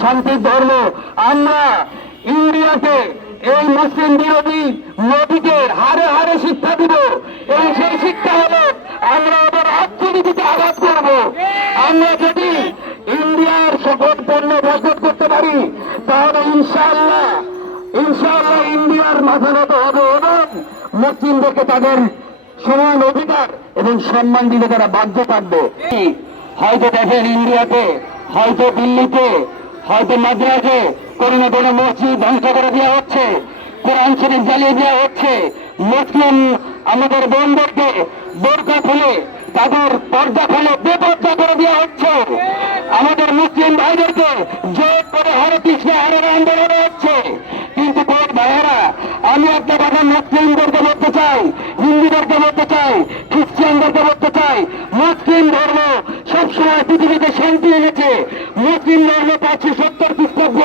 শান্তির ধর্ম। আমরা ইন্ডিয়াকে এই মুসলিম বিরোধী মোদীকে হারে হারে শিক্ষা দিব এবং সেই শিক্ষা হলো আমরা ওদের অর্থনীতিতে আঘাত করব। আমরা যদি ইন্ডিয়ার সকল পণ্য বয়কট করতে পারি, তাহলে ইনশাআল্লাহ ইনশাআল্লাহ ইন্ডিয়ার মাথা নত হবে এবং মুসলিমদেরকে তাদের সমান অধিকার এবং সম্মান দিতে তারা বাধ্য থাকবে। হয়তো দেখেন ইন্ডিয়াতে, হয়তো দিল্লিতে হয়তো মাদ্রাজে কোনো না কোনো মসজিদ ধ্বংস করে দেওয়া হচ্ছে, কোরআন শরীফ জ্বালিয়ে দেওয়া হচ্ছে। মুসলিম আমাদের বোনদেরকে বোরকা খুলে, তাদের পর্দা খুলে বেপর্দা করে দেওয়া হচ্ছে। আমাদের মুসলিম ভাইদেরকে জোর করে হরে কৃষ্ণ, হরে রাম বলে হচ্ছে। কিন্তু কোন ভাইয়েরা, আমি একটা কথা মুসলিমদেরকে বলতে চাই, হিন্দুদেরকে বলতে চাই, খ্রিস্টানদেরকে বলতে চাই, মুসলিম পৃথিবীতে শান্তি এনেছে। মুসলিম ধর্ম পাঁচশো সত্তর খ্রিস্টাব্দ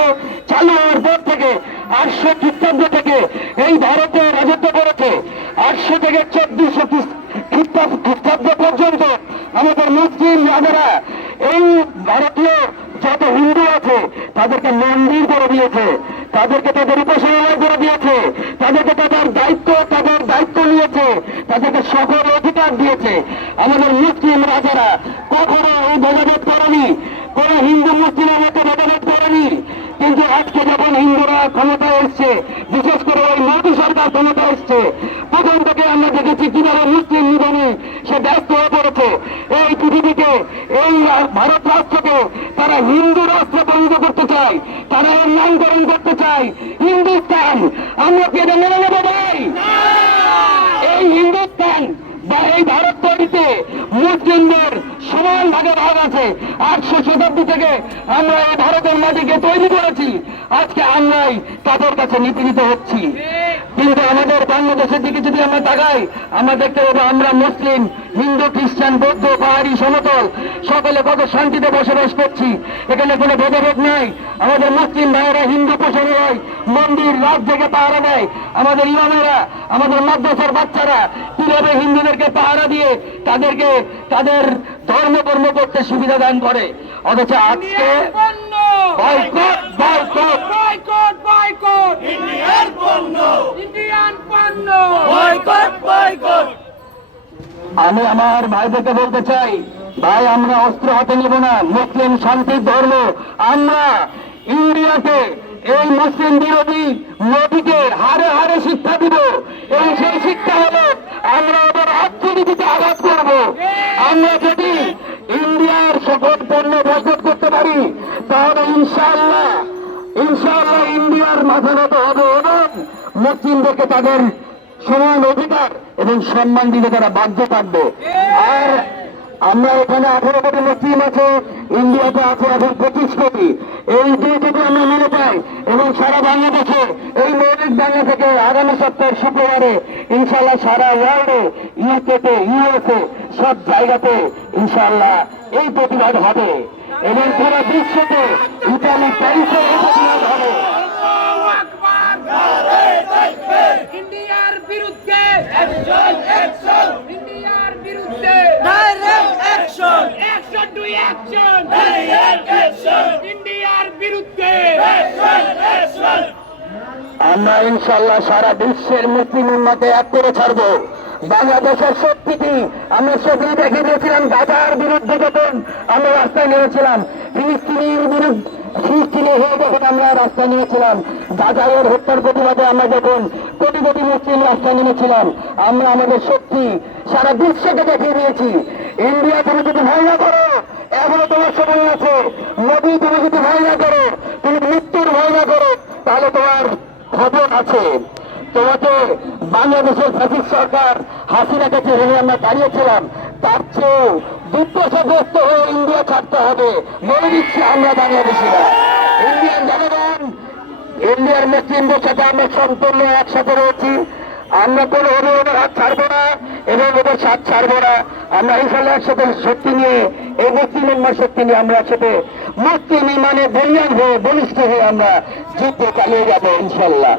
চালু হওয়ার পর থেকে, আটশো খ্রিস্টাব্দ থেকে এই ভারতে রাজত্ব করেছে। আটশো থেকে চোদ্দশো খ্রিস্টাব্দ পর্যন্ত আমাদের মুসলিম রাজারা এই ভারতীয় যত হিন্দু আছে, তাদেরকে মন্দির করে দিয়েছে। তাদেরকে তাদের উপাসনালয় করে দিয়েছে। তাদেরকে তাদের দায়িত্ব তাদের দায়িত্ব তাদেরকে সকল অধিকার দিয়েছে। আমাদের মুসলিম রাজারা কখনো এই ভেদাভেদ করেনি, কোন হিন্দু মুসলিমের মধ্যে ভেদাভেদ করেনি। কিন্তু আজকে যখন হিন্দুরা ক্ষমতায় এসছে, বিশেষ করে ওই মোদী সরকার ক্ষমতা এসছে, প্রথম থেকে আমরা দেখেছি কীভাবে মুসলিম জীবনে সে ব্যস্ত হয়ে পড়েছে। এই পৃথিবীকে, এই ভারত রাষ্ট্রকে তারা হিন্দু রাষ্ট্রে পরিণত করতে চায়, তারা এর নামকরণ করতে চায়। হিন্দুস্তান, আমরা কি এটা মেনে নেব ভাই এই হিন্দুস্তান বা এই ভারত তৈরিতে মুসলিমদের সমান ভাগে ভাগ আছে। আটশো শতাব্দী থেকে আমরা এই ভারতের মাটিকে তৈরি করেছি। আজকে আমরাই তাদের কাছে নিপীড়িত হচ্ছি। কিন্তু আমাদের বাংলাদেশের দিকে যদি আমরা তাকাই আমরা দেখতে পাবো আমরা মুসলিম হিন্দু খ্রিস্টান বৌদ্ধ পাহাড়ি সমতল সকলে কত শান্তিতে বসবাস করছি। এখানে কোনো ভেদাভেদ নাই। আমাদের মুসলিম ভাইয়েরা হিন্দু পোষণালয় মন্দির রাত জেগে পাহারা দেয়। আমাদের ইমামেরা আমাদের মাদ্রাসার বাচ্চারা কীভাবে হিন্দুদেরকে পাহারা দিয়ে তাদেরকে তাদের ধর্ম কর্ম করতে সুবিধা দান করে। অথচ আজকে পণ্য বয়কট বয়কট। বয়কট বয়কট ইন্ডিয়ার পণ্য ইন্ডিয়ান পণ্য বয়কট বয়কট আমি আমার ভাইদেরকে বলতে চাই, ভাই, আমরা অস্ত্র হাতে নেব না, মুসলিম শান্তির ধর্ম। আমরা ইন্ডিয়াকে, এই মুসলিম বিরোধী মোদীকে হারে হারে শিক্ষা দিব। এবং সেই শিক্ষা হলো আমরা ওদের অর্থনীতিতে আঘাত করব। আমরা যদি ইন্ডিয়ার সকল পণ্য বয়কট করতে পারি, তাহলে ইনশাআল্লাহ ইনশাআল্লাহ ইন্ডিয়ার মাথা নত হবে এবং মুসলিমদেরকে তাদের সমান অধিকার এবং সম্মান দিতে তারা বাধ্য থাকবে। আর আমরা এখানে আঠারো কোটি মুসলিম আছে, ইন্ডিয়াতে আছে, এখন পঁচিশ কোটি। এই যদি আমরা মেনে পাই এবং সারা বাংলাদেশে, এই মৌলিক বাংলা থেকে আগামী সপ্তাহের শুক্রবারে ইনশাল্লাহ সারা ওয়ার্ল্ডে ইউকেতে ইউএসএ সব জায়গাতে ইনশাল্লাহ এই প্রতিবাদ হবে। এবং পুরো বিশ্বতে ইতালি প্যারিসে প্রতিবাদ হবে। ইন্ডিয়ার অ্যাকশন অ্যাকশন! ইন্ডিয়ার বিরুদ্ধে direct action action to action! Direct action ইন্ডিয়ার বিরুদ্ধে অ্যাকশন অ্যাকশন আমরা ইনশাল্লাহ সারা বিশ্বের মুসলিম উন্নতে এক করে ছাড়বো। বাংলাদেশের শক্তিটি আমরা ছবি দেখে দিয়েছিলাম গাজার বিরুদ্ধে যখন আমরা রাস্তায় নেমেছিলাম ফিলিস্তিনির বিরুদ্ধে ফিলিস্তিনি হয়ে যখন আমরা রাস্তায় নেমেছিলাম গাজায়ের হত্যার প্রতিবাদে আমরা যখন কোটি কোটি মুসলিম রাস্তায় নেমেছিলাম, আমরা আমাদের শক্তি সারা বিশ্বকে দেখিয়ে দিয়েছি। ইন্ডিয়া, তুমি যদি ভয় না করো, এখনও তোমার সময় আছে। মোদী, তুমি যদি ভয় না করো, তুমি মৃত্যুর ভয় না করো, তাহলে তোমার খবর আছে। তোমাকে বাংলাদেশের ফ্যাসিস্ট সরকার হাসিনাকে যেভাবে আমরা দাঁড়িয়েছিলাম তার চেয়েও দুর্দশাগ্রস্ত হয়ে ইন্ডিয়া ছাড়তে হবে। বলে দিচ্ছি আমরা বাংলাদেশিরা। ইন্ডিয়ান জনগণ, ইন্ডিয়ার মুসলিমদের সাথে আমরা সম্পূর্ণ একসাথে রয়েছি। আমরা কোনো অভিযোগের হাত ছাড়বো না এবং ওদের সাথ ছাড়বো না। আমরা ইনশাল্লাহ একসাথে শক্তি নিয়ে, এই মুসলিম উম্মার শক্তি নিয়ে আমরা একসাথে মুসলিম ইমানে বলিয়ান হয়ে, বলিষ্ঠ হয়ে আমরা যুদ্ধ চালিয়ে যাব ইনশাল্লাহ।